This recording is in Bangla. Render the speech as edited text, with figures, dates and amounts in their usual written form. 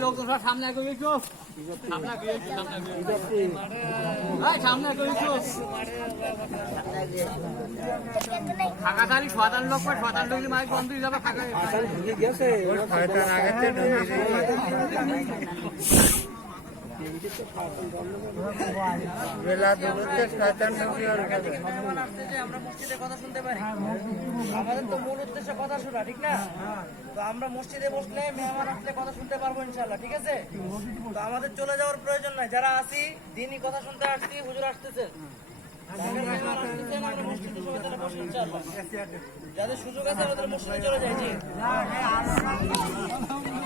লোক তো সব সামনে একটু সামনে ফাঁকা তারিখ 57 লোক 57 লোক মাইক বন্ধ হয়ে যাবে ফাঁকা ঢুকে গেছে বেলা দুটোতে 57 লোক আমরা মসজিদে কথা শুনতে পারি। আমাদের তো মূল উদ্দেশ্য কথা শোনা, ঠিক না? তো আমরা মসজিদে বসলে মেহমান আসলে কথা শুনতে পারবো ইনশাআল্লাহ, ঠিক আছে? তো আমাদের চলে যাওয়ার প্রয়োজন নাই। যারা আছি দিনই কথা শুনতে আসছি, হুজুর আসতেছেন, আমরা মসজিদে সবাই বসবো ইনশাআল্লাহ। যাদের সুযোগ আছে আমাদের মসজিদে চলে যাই।